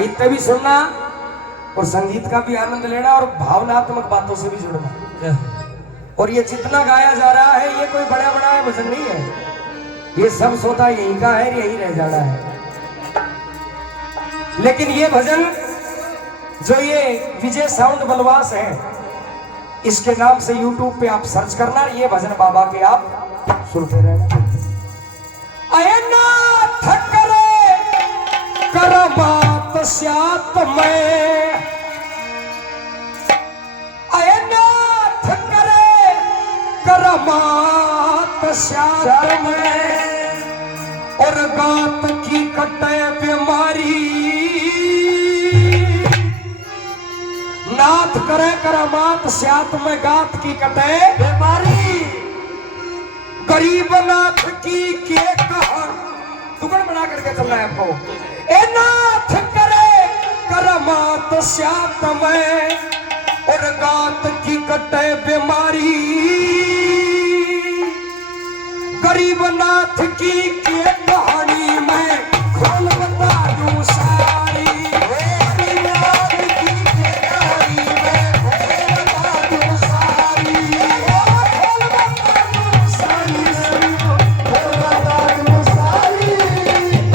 साहित्य भी सुनना और संगीत का भी आनंद लेना और भावनात्मक बातों से भी जुड़ना। और ये जितना गाया जा रहा है ये कोई बड़ा बड़ा भजन नहीं है, ये सब सोता यहीं का है, यही रह जाना है। लेकिन ये भजन जो ये विजय साउंड बलवास है, इसके नाम से YouTube पे आप सर्च करना, ये भजन बाबा के आप सुनते रहना। करमात स्यात में अयनाथ करे करमात स्यात में और गात की कटे बीमारी। नाथ करे करमात स्यात में गात की कटे बीमारी। गरीब नाथ की के कहा दुगण बना करके चलना है आपको। ए नाथ करे करमात स्यात में और गात की कटे बीमारी। गरीब नाथ की के कहानी में खोल बता दूं सारी। गरीब नाथ की के कहानी में खोल बता दूं सारी। खोल बता दूं सारी, खोल बता दूं सारी।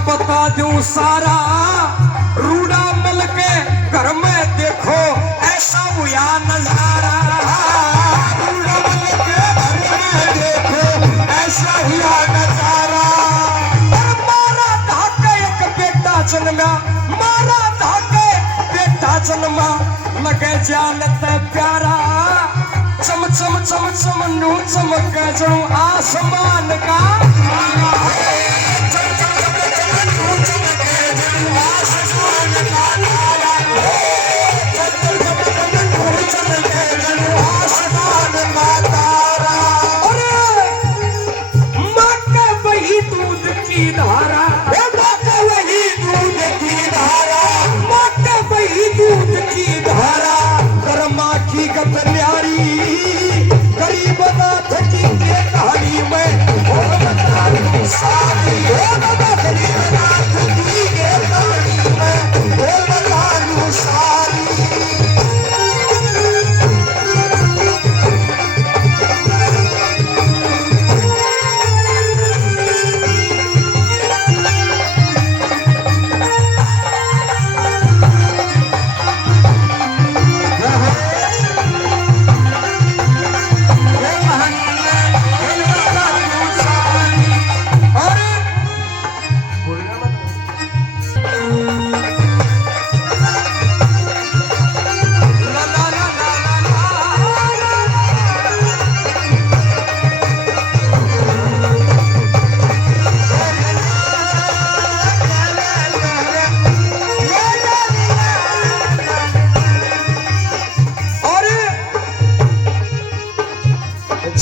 बता दूं सारा रूड़ा मिल के घर में देखो ऐसा हुआ नजारा। रूड़ा मिल के घर में देखो ऐसा हुआ नजारा। और मारा धाके एक बेटा जन्मा, मारा धाके बेटा जन्मा लगे जानत प्यारा। चम चम चम चम नू चमक जो आसमान का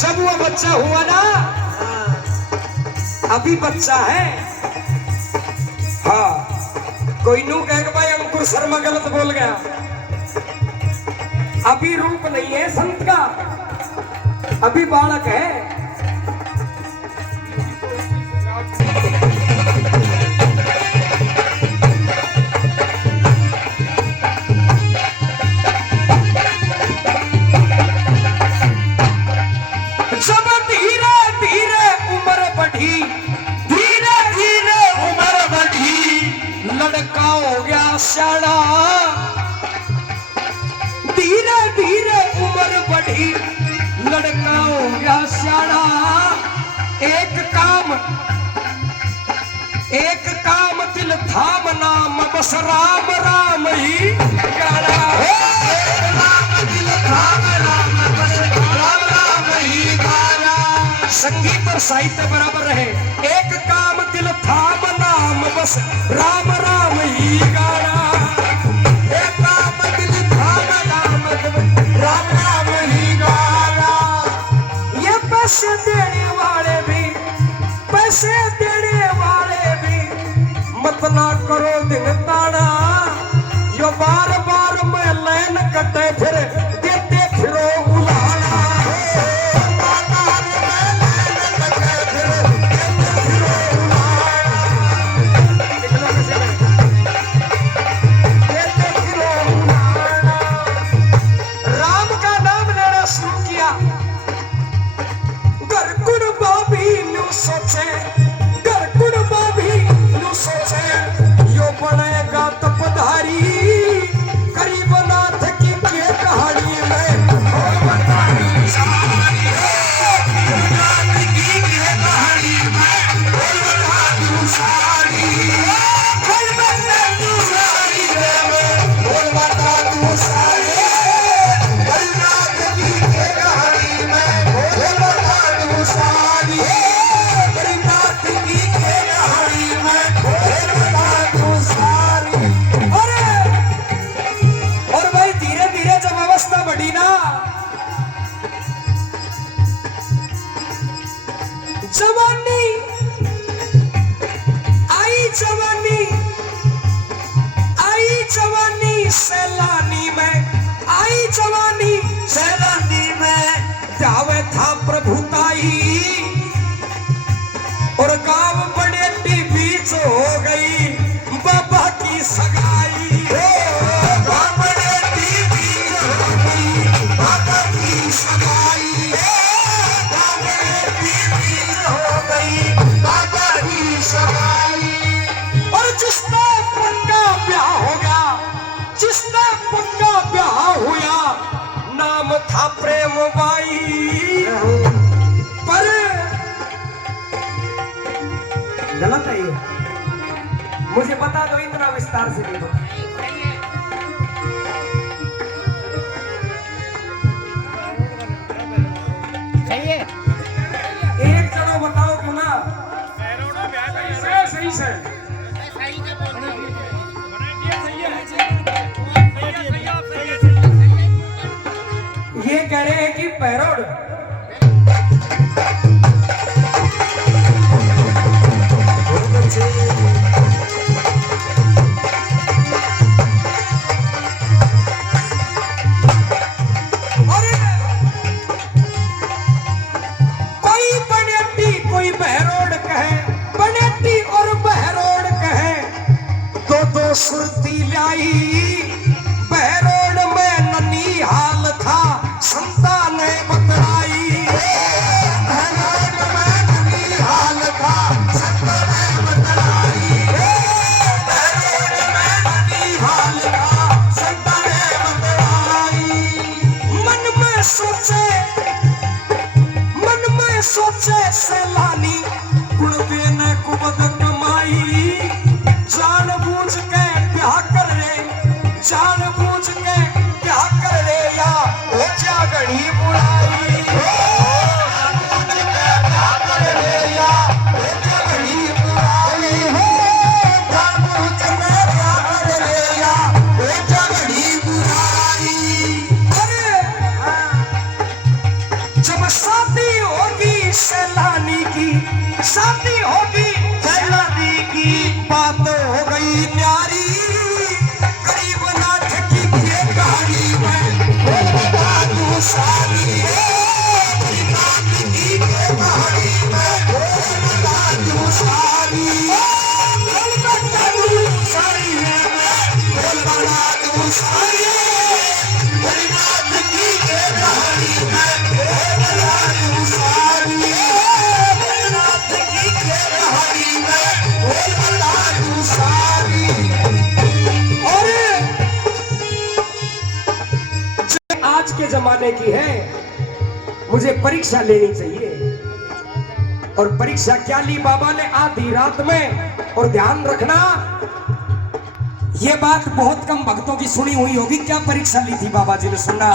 जब वो बच्चा हुआ ना, अभी बच्चा है। हाँ, कोई नू कहे कि भाई अंकुर शर्मा गलत बोल गया। अभी रूप नहीं है संत का, अभी बालक है। जब धीरे धीरे उम्र लड़का हो गया सियाना, धीरे धीरे उम्र बढ़ी, लड़का हो गया सियाना। एक काम दिल थाम नाम बस राम राम ही गाना। राम दिल थाम राम बस राम राम ही गाना। संगीत और साहित्य बराबर रहे। एक काम दिल थाम नाम बस राम राम ही गाना। एक काम दिल थाम नाम राम राम ही गाना। ये पैसे देने वाले भी, पैसे देने वाले भी मत ना करो दिन ताना। यो बार बार मैं लाइन कटे फिर देते फिरो उलाना। राम का नाम लेना शुरू किया, घर कुड़बा भी न्यू सोचे, घर कुड़बा भी न्यू सोचे, यो बनेगा तपधारी गरीबनाथ की के कहानी में और बतानी सारी। गरीबनाथ की के कहानी में और बतानी सारी। गरीबनाथ की सारी और बतानी सारी। गरीबनाथ की के कहानी में और बतानी सारी। गरीबनाथ की के कहानी में और बतानी सारी। और भाई धीरे धीरे जब अवस्था बढ़ी ना, जवानी आई, जवानी आई, जवानी सैलानी में आई, जवानी सैलानी में जावे था प्रभुताई। और गांव बड़े बीच हो गई बाबा की सगाई। गांव बड़े बीच हो गई बाबा की सगाई। गांव बड़े बीच हो गई बाबा की सगाई। और जिसका पक्का ब्याह हो गया, जिसका पक्का ब्याह हुआ, नाम था प्रेम बाई। पर गलत है ये, मुझे बता दो, इतना विस्तार से नहीं पता। एक जनो बताओ क्यों ना, सही से ये कह रहे हैं कि पैरोड सुरती लाई। बहरोड में ननी हाल था, संता ने बतलाई। बहरोड में ननी हाल था, संता ने बतलाई। बहरोड में ननी हाल था, संता ने बतलाई। मन में सोचे सैलानी, गुण देने को बद कमाई। जानबूझ के ब्याह कर ले, जानबूझ के ब्याह कर ले, या हो जा गरीब जमाने की है, मुझे परीक्षा लेनी चाहिए। और परीक्षा क्या ली बाबा ने आधी रात में। और ध्यान रखना, ये बात बहुत कम भक्तों की सुनी हुई होगी। क्या परीक्षा ली थी बाबा जी ने, सुनना।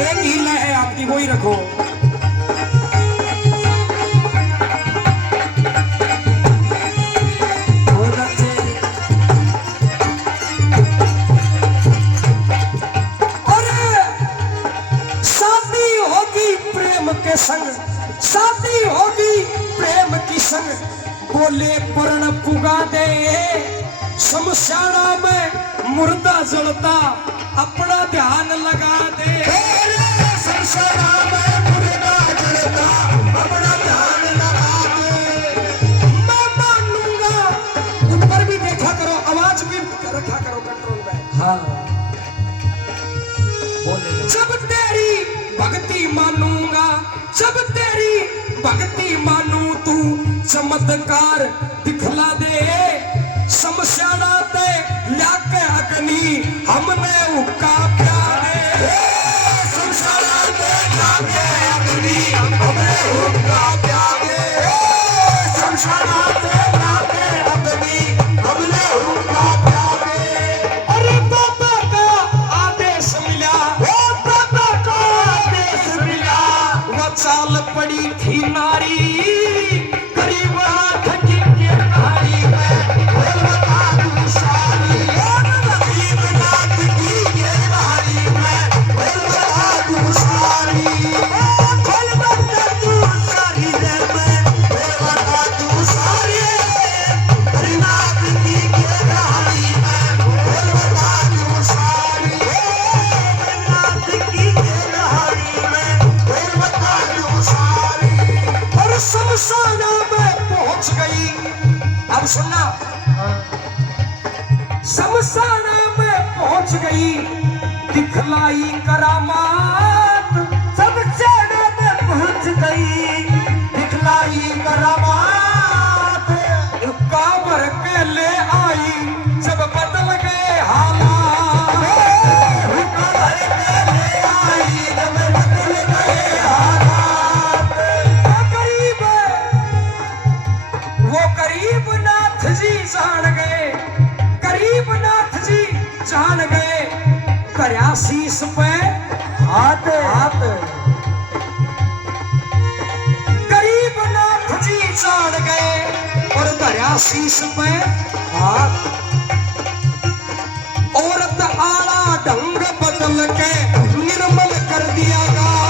एक ही लय है आपकी, वही रखो। संग शादी होगी प्रेम की संग, बोले पर्ण पुगा दे शमशाना में मुर्दा जलता, अपना ध्यान लगा दे। शमशाना में मुर्दा जलता, अपना ध्यान लगा दे। मैं मानूंगा, ऊपर भी देखा करो, आवाज भी रखा करो कंट्रोल में। हाँ बोले, जब तेरी भक्ति मानूंगा, जब तेरी भक्ति मानू, तू चमत्कार दिखला दे। शमशाना ते लाके अग्नि हमने हुक्का प्यारे। शमशाना ते लाके अग्नि हमने हुक्का प्यारे। शमशाना ते लाके अग्नि हमने हुक्का प्यारे। अरे बाबा का आदेश मिला, बाबा का आदेश मिला। वो चाल पड़ी थी नारी, गरीब हाथ की नारी में बोल बता दूं सारी। गरीब हाथ की नारी में बोल बता दूं सारी। बोल बता दूं सारी रे मैं, बोल बता दूं सारी। गरीब हाथ की नारी में बोल बता दूं सारी। गरीब हाथ की नारी में बोल बता दूं सारी। और शमशाना में पहुंच गई। अब सुनना, शमशाना में पहुंच गई, दिखलाई करामात। शमशाना में पहुंच गई, दिखलाई करामात। काबर के ले आई, जब बदल गए हालात। काबर के ले आई, जब बदल गए हालात। गरीब, वो गरीबनाथ जी जान गए, गरीबनाथ जी जान गए। करया शीश पे हाथ हाथ, गरीबनाथ जी जान गए। और करया शीश पे हाथ। औरत आला ढंग बदल के निर्मल कर दिया गात।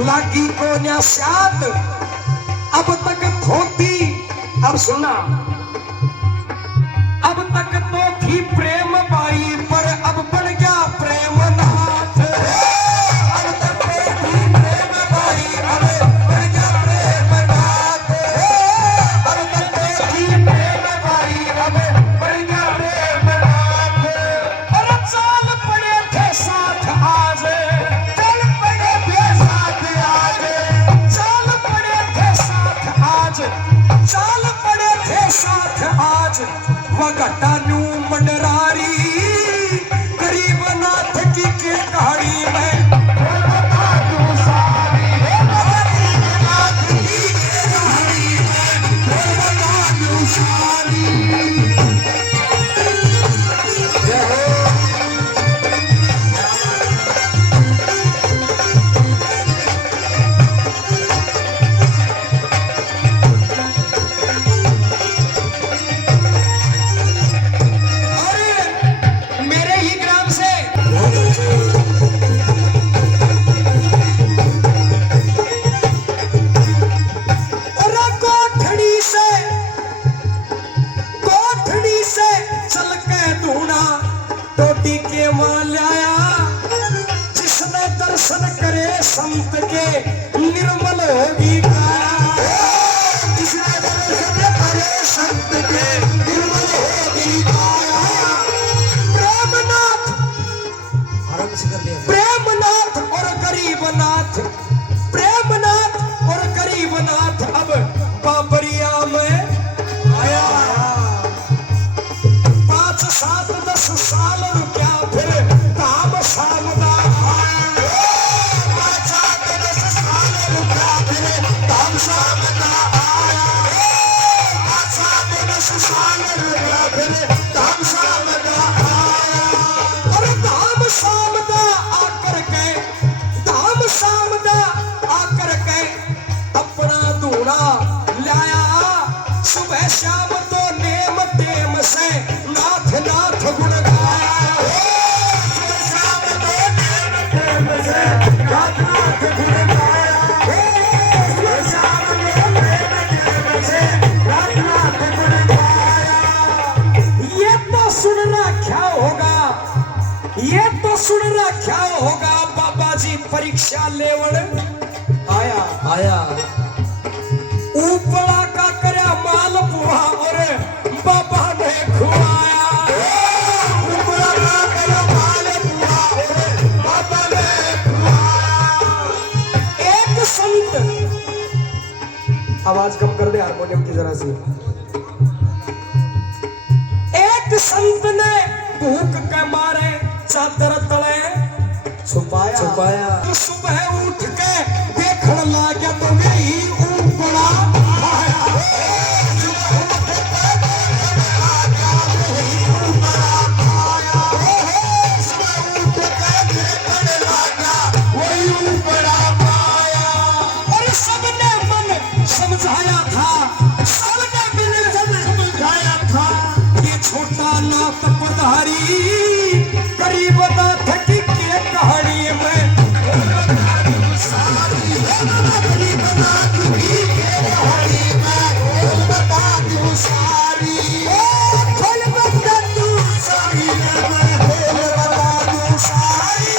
लागी को न्यासात, अब तक धोती। अब सुना, अब तक तो थी प्रेम बाई, पर अब बन गया प्रेम नाथ। अब तक तो थी प्रेम बाई, अब बन गया प्रेम नाथ। अब तक तो थी प्रेम बाई, अब बन गया प्रेम नाथ। और चाल पड़े थे साथ आज, चल पड़े थे साथ आज। चाल पड़े थे साथ आज, चाल पड़े थे साथ आज। वगटा नू मंडरारी, गरीबनाथ की के कहानी में बोल बता दूं सारी। गरीबनाथ की के कहानी में बोल बता दूं सारी। जय हो। मेरे ही ग्राम से और कोठड़ी से चल के ढूंढा, टोटी के वहां लाया। दर्शन करे संत के निर्मल होगी काया। जिसने दर्शन करे संत के निर्मल होगी काया। प्रेमनाथ आराम से कर लिया। प्रेमनाथ और गरीबनाथ, प्रेमनाथ और गरीबनाथ अब बाबरिया में आया। 5 7 10 साल रुपया फिर काम सामदा आया। 5 7 10 साल रुपया फिर काम सामदा आया। 5 7 10 साल रुपया फिर काम सामदा आया। और धाम सामदा आकर के, धाम सामदा आकर के अपना दूना लाया। सुबह शाम तो नेम टेम से नाथ नाथ गुण गाया। सुबह शाम तो नेम टेम से नाथ नाथ गुण गाया। सुबह शाम तो नेम टेम से नाथ नाथ गुण गाया। ये तो सुन रखा होगा, ये तो सुन रखा होगा बाबा जी परीक्षा लेवण आया। आया ऊपड़ा का करया मालपुआ और बाबा ने खुआया। ऊपड़ा का करया मालपुआ और बाबा ने खुआया। एक संत, आवाज कम कर दे हारमोनियम की जरा सी। एक संत ने भूख के मारे चादर तले छुपाया। तो सुबह उठ के देखने लगा तो वही ऊपड़ा आया। सुबह उठ के देखने लगा वही ऊपड़ा आया। सुबह उठ के देखने लगा वही ऊपड़ा आया। और सबने मन समझाया था, सबने मिलकर समझाया था। ये छोटा नाथ पधारी गरीबनाथ की के कहानी में सारी गरीबनाथ की के कहानी में बता दूं सारी। खोल बता दूं सारी, मैं बता दूं सारी।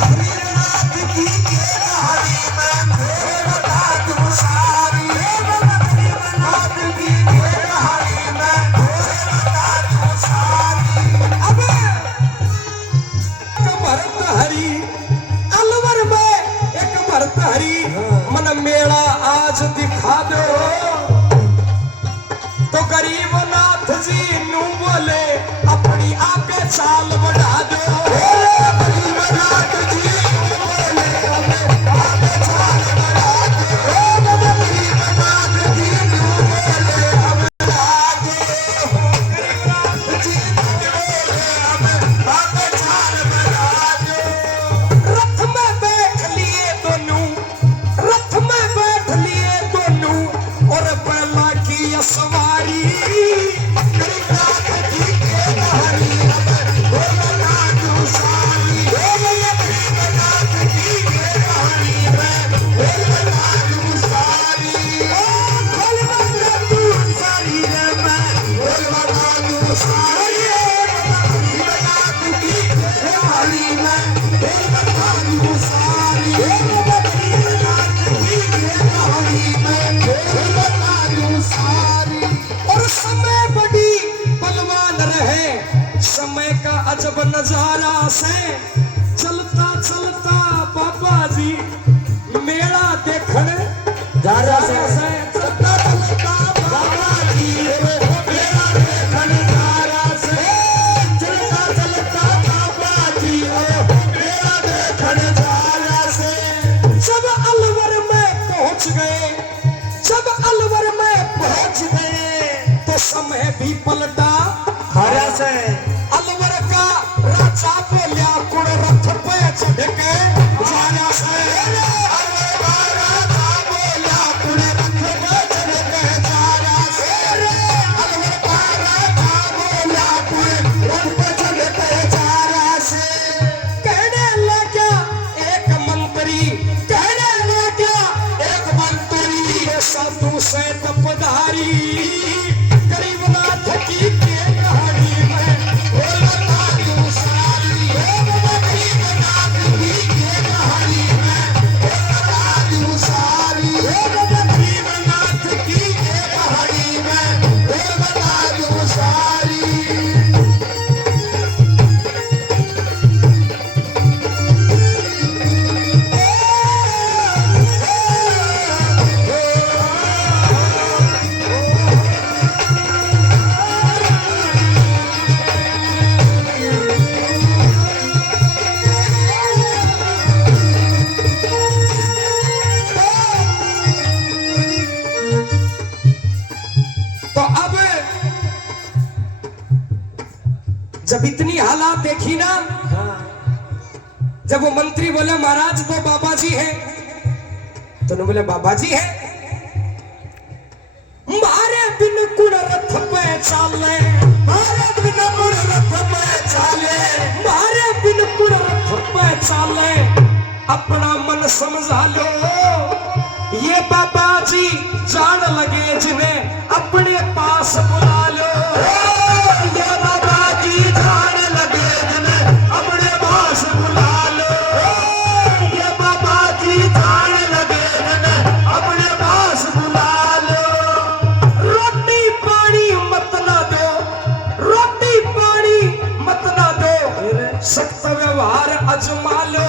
गरीबनाथ की के कहानी में बता दूं सारी। गरीबनाथ की के कहानी में बता दूं सारी। अब भरतहरी अलवर में एक भरतहरी मन मेला आज दिखा दो। तो गरीबनाथ जी नू बोले अपनी आगे चाल बढ़ा दो। गरीबनाथ जी नू बोले अपनी आगे चाल बढ़ा दो। गरीबनाथ जी नू बोले अपनी आगे, गरीबनाथ जी नू बोले अपनी आगे चाल बढ़ा दो। रथ में बैठ लिए दोनों, रथ में बैठ लिए दोनों और पहला की सवारी। गरीबनाथ जी के कहानी में बता दूं सारी। गरीबनाथ जी के कहानी में बता दूं सारी। खोल बता दूं सारी रे मैं बता दूं सारी। गरीबनाथ जी के कहानी में बता दूं सारी। गरीबनाथ जी के कहानी में बता दूं सारी। और समय बड़ी बलवान रहे, समय का अजब नजारा से चलता चलता बाबा जी मेला देखने जा रहा से चलता चलता बाबा जी मेला देखने जा रहा से। चलता चलता बाबा जी मेला देखने जा रहा से। जब अलवर में पहुंच गए, जब अलवर में पहुंच गए तो समय भी पलटा हरा से। अलवर का राजा बोलिया कुड़ रथ पे चढ़ के जाना से। अलवर का राजा बोलिया कुड़ रथ पे चढ़ के जाना से। अलवर का राजा बोलिया कुड़ रथ पे चढ़ के जाना से। कहने लगा एक मंत्री, कहने लगा एक मंत्री, ये साधु से पधारी गरीबनाथ की के कहानी में बता दूं सारी। गरीबनाथ की के कहानी जब इतनी हालात देखी ना, हाँ जब वो मंत्री बोले महाराज वो बाबा जी है, तो उन्होंने बोले बाबा जी है, मारे बिन कुड़ रथ पे चाले, मारे बिन कुड़ रथ पे चाले, मारे बिन कुड़ रथ पे चाले, अपना मन समझा लो, ये बाबा जी जान लगे जिन्हें अपने पास बुला लो, ये बाबा जी जान लगे जिन्हें अपने पास बुला लो, ये बाबा जी जान लगे जिन्हें अपने पास बुला लो, रोटी पानी मत ना दो, रोटी पानी मत ना दो, सख्त व्यवहार अजमा लो,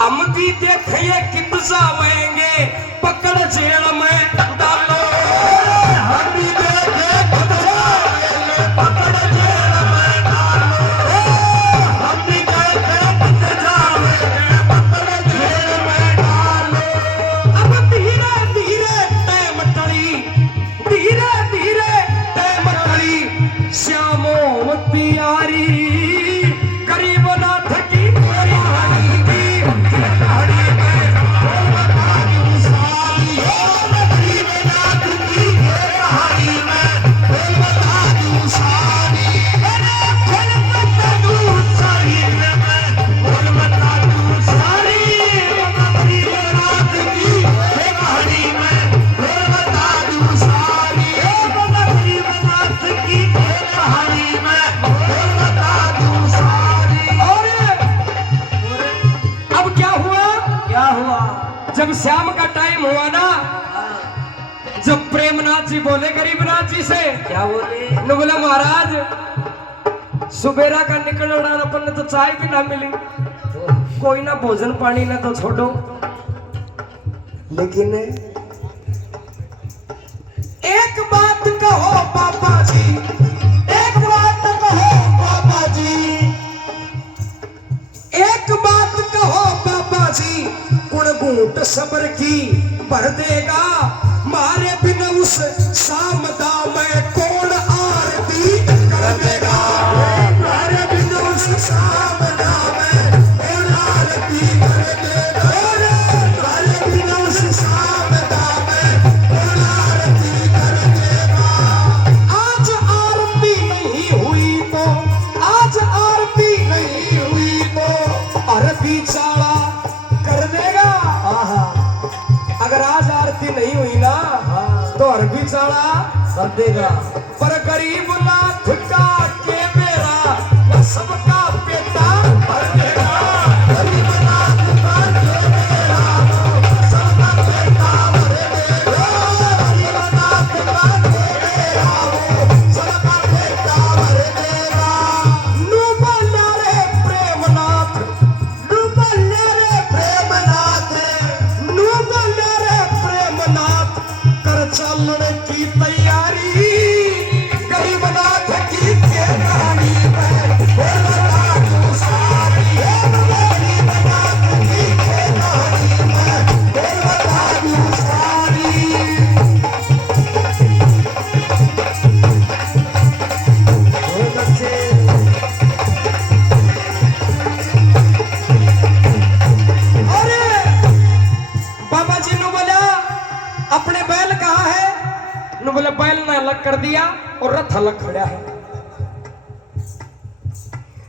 हम भी देखिए कित जावेंगे पकड़ जेल में डालो, हम भी देखे कित जावेंगे पकड़ जेल में डालो, हम भी देखे कित जावेंगे पकड़ जेल में डालो। अब धीरे धीरे टाइम टली, धीरे धीरे टाइम टली, श्यामोवती यारी गरीब नाथ की जब श्याम का टाइम हुआ ना, जब प्रेमनाथ जी बोले गरीबनाथ जी से, क्या बोले? न बोला महाराज सुबेरा का निकल उड़ा, अपन ने तो चाय भी ना मिली, कोई ना भोजन पानी ना तो छोड़ो, लेकिन एक बात कहो पापा जी, एक बात कहो पापा जी, एक बात कहो पापा जी, गुणगूट सबर की भर देगा, मारे बिन उस सामदा में कौन आरती कर देगा, मारे बिन उस सामदा में कौन आरती कर देगा, मारे बिन उस सामदा में कौन आरती कर देगा। आज आरती नहीं हुई तो, आज आरती नहीं हुई तो आरती चाला कर देगा। अगर आज आरती नहीं हुई ना, तो अरबी चाड़ा कर देगा। पर गरीब नाथ का के मेरा या सबका बेटा भर देगा, गरीब नाथ का के मेरा सबका बेटा भर देगा, गरीब नाथ का के मेरा सबका बेटा भर देगा। नू बोला रे प्रेमनाथ, नू बोला रे प्रेमनाथ, नू बोला रे प्रेमनाथ, कर चलने की तैयारी, गरीबनाथ की कहानी में बोलता तू सारी, गरीबनाथ की कहानी में बोलता तू सारी। बहुत अच्छे। अरे बाबा जी ने बोला अपने बैल कहाँ है, ने बोला बैल ने अलग कर दिया और रथ अलग खड़ा है।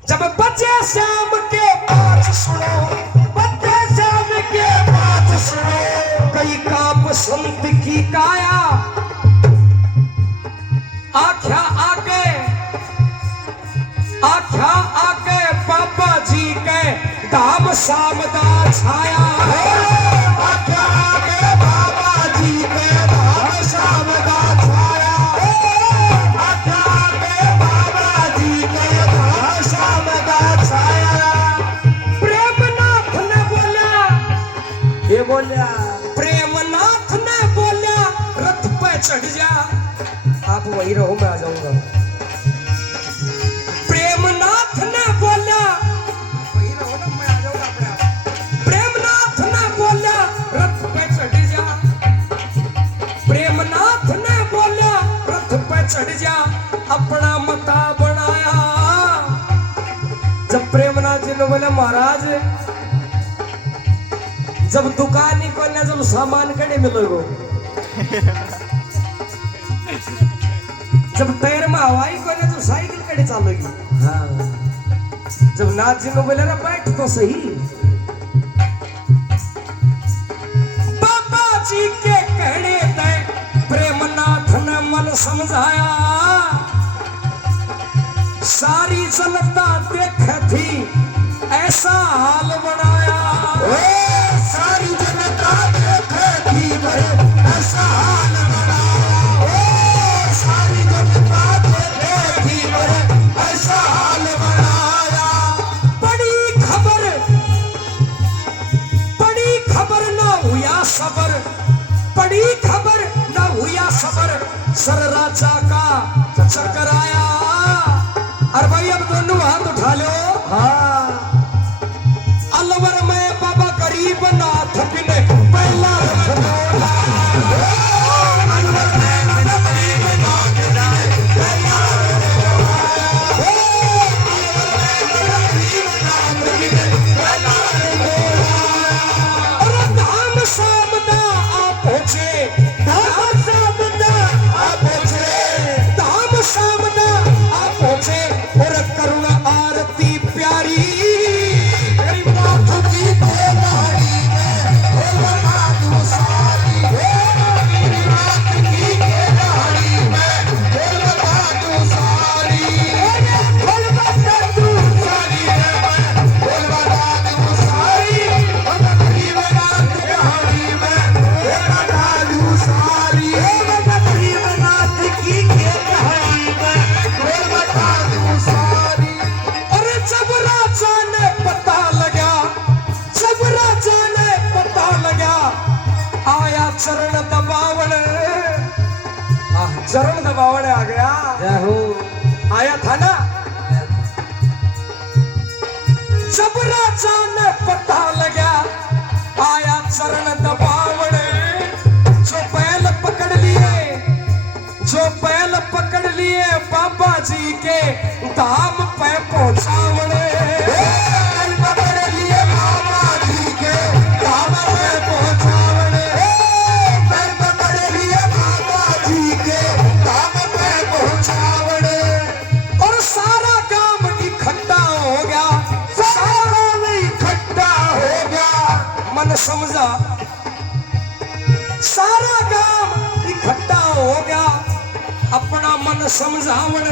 जब बच्चे श्याम के पाँच सुनो, बच्चे श्याम के पाँच सुनो, कई काप संत की काया, आख्या आके, आख्या आके पापा जी के धाम सामदा छाया, आख्या आके बाबा जी के धाम सामदा छाया, आख्या आके बाबा जी के धाम सामदा छाया। प्रेमनाथ ने बोला, ये बोलिया प्रेमनाथ ने बोला रथ पे चढ़ जा, आप वही रहो मैं आ जाऊंगा। प्रेमनाथ ने बोला वही रहो ना, मैं आ जाऊंगा अपने आप। प्रेमनाथ ने बोला रथ पे चढ़ जा, प्रेमनाथ ने बोला रथ पे चढ़ जा, अपना मता बनाया। जब प्रेमनाथ जी ने बोले महाराज जब दुकान ही को ना जब सामान कड़े मिलेगो जब टायर में हवाई को ना तो साइकिल कड़े चलेगी। हाँ जब नाथ जी ने बोले ना बैठ तो सही। बाबा जी के कहने तय प्रेमनाथ ने मन समझाया। सारी जनता देख थी ऐसा हाल बनाया। सारी जनता देख थी भाई ऐसा हाल बनाया। सारी जनता देख थी भाई ऐसा हाल बनाया। बड़ी खबर ना हुआ सबर। बड़ी खबर ना हुआ सबर। सर राजा का चक्कर आया। अरे भाई अब दोनों हाथ उठा लो। हाँ अलवर में बाबा गरीब नाथ बिन पहला रखोला। अलवर में बाबा गरीब नाथ बिन पहला रखोला। और धाम सामना आ पहुंचे। धाम सामना आ पहुंचे। धाम सामना आ पहुंचे और करुण आरती प्यारी। चरण दबावण। चरण दबावण आ गया। जय हो। आया था ना जब राजा ने पता लगा। आया चरण दबावण। जो बैल पकड़ लिए। जो बैल पकड़ लिए बाबा जी के धाम पे पहुंचावण। पकड़ लिए बाबा जी के धाम पे पहुंचावण। और सारा काम इकट्ठा हो गया। सारा इकट्ठा हो गया। मन समझा सारा काम इकट्ठा हो गया। अपना मन समझावण।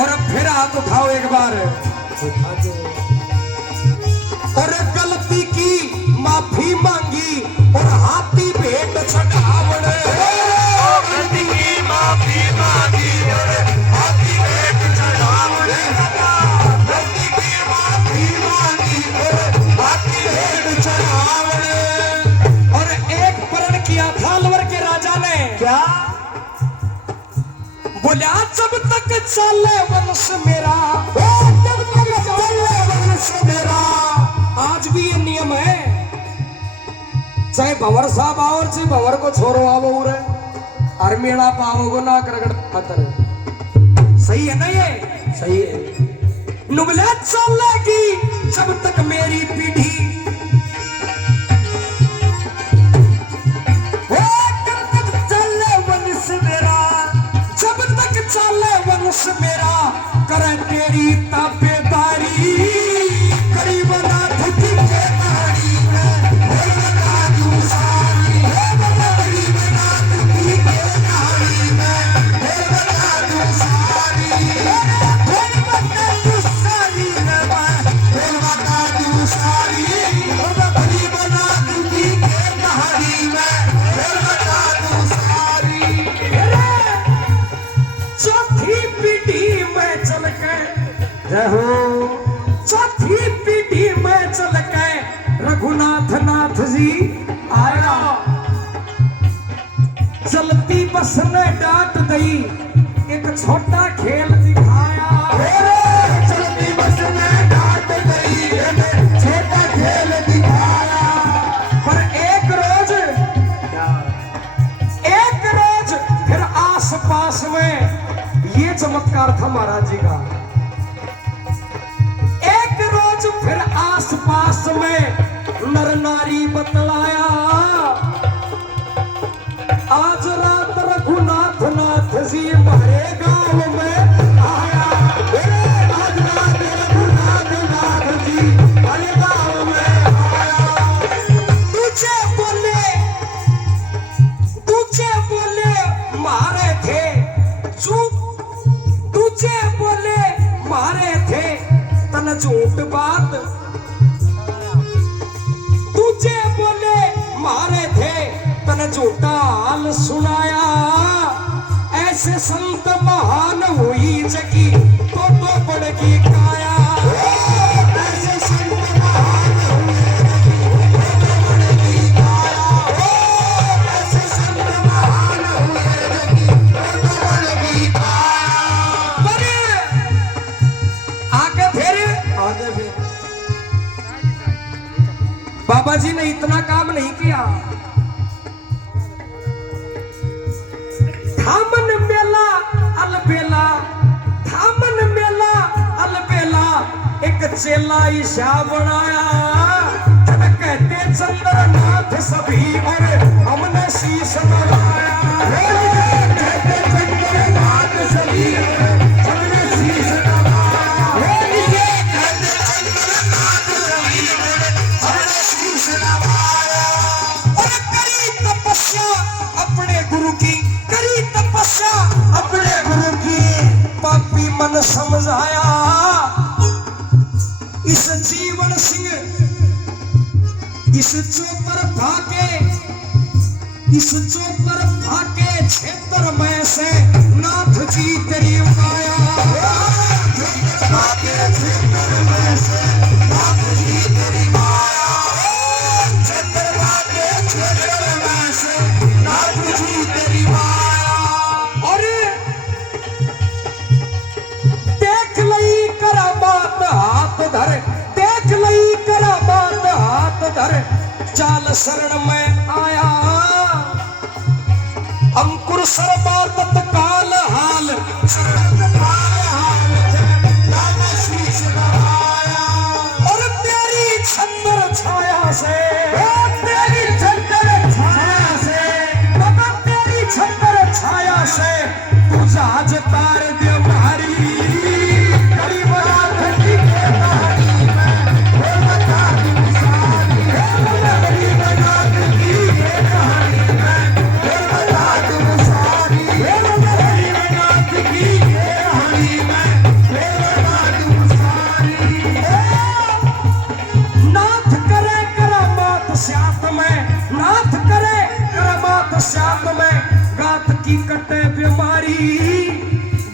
और फिर हाथ उठाओ एक बार। और गलती की माफी मांगी और हाथी भेंट चढ़ावण। गलती की माफी मांगी और हाथी भेंट चढ़ावण। गलती की माफी मांगी और हाथी भेंट चढ़ावण। और एक प्रण किया था अलवर के राजा ने। क्या बोला जब तक चले वंश मेरा। जब तक चले वंश मेरा। आज भी ये नियम है। चाहे भंवर साहब आओ और चाहे भंवर को छोरो आवो उरे और मेला पावोगो ना करगड़ खतर। सही है ना ये? सही है। नुबले चलेगी जब तक मेरी पीढ़ी। जब तक चले वंश मेरा। जब तक चले वंश मेरा करे तेरी ताबेदारी। गरीबनाथ की कहानी में बता दूं सारी। गरीबनाथ की कहानी में बता दूं सारी। बता दूं सारी। बता दूं सारी। गरीबनाथ की कहानी में बता दूं सारी। चौथी पीढ़ी में चल के। जय हो। चौथी पीढ़ी में चल के रघुनाथ नाथ जी आया। चलती बस ने डांट दी एक छोटा खेल दिखाया। चलती बस ने डांट दी एक छोटा खेल दिखाया। पर एक रोज फिर आस पास में ये चमत्कार था महाराज जी का। एक रोज फिर आसपास में नर नारी बतलाया, आज रात रघुनाथ नाथ जी हमारे गांव में आया। आज रात रघुनाथ नाथ जी हमारे गांव में आया। तुझे बोले मारे थे, चुप। तुझे बोले मारे थे तन झूठ बात, तुझे बोले मारे थे तन झूठा हाल सुनाया। ऐसे संत महान हुई जगी तो बढ़गी काया। ऐसे संत महान हुए जगी तो बढ़गी काया। ऐसे संत महान हुए जगी तो बढ़गी काया। पर आगे फिर बाबा जी ने इतना काम नहीं किया। थामन मेला अलबेला, थामन मेला अलबेला एक चेला ईशा बनाया। जब कहते चंद्रनाथ सभी और हमने शीश नवाया। कहते चंद्रनाथ सभी हमने शीश नवाया। कहते चंद्रनाथ सभी हमने शीश नवाया। और करी तपस्या अपने गुरु की, करी तपस्या अपने गुरु की, पापी मन समझाया। इस जीवन सिंह इस चौपर भागे, इस चौपर भागे क्षेत्र में से नाथ जी तेरी माया। भागे क्षेत्र में से नाथ जी तेरी माया। क्षेत्र भागे क्षेत्र में से नाथ जी तेरी माया। और देख लई करामात हाथ धर, देख लई करामात हाथ धर, चाल शरण में आया। अंकुर सर्वा तत्काल हाल, तत्काल हाल लाना शीश नवाया। और तेरी छंदर छाया से, तेरी छंदर छाया से, बाबा तेरी छंदर छाया से तू जहाज तार दे मारी। गरीब रात की कहानी में बता दूं सारी। गरीब रात की कहानी में बता दूं सारी। गरीब रात की कहानी में बता दूं सारी। नाथ करे करामात श्यात में, नाथ करे करामात श्यात में, गात की कटे बीमारी।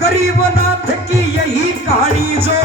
गरीब नाथ की यही कहानी जो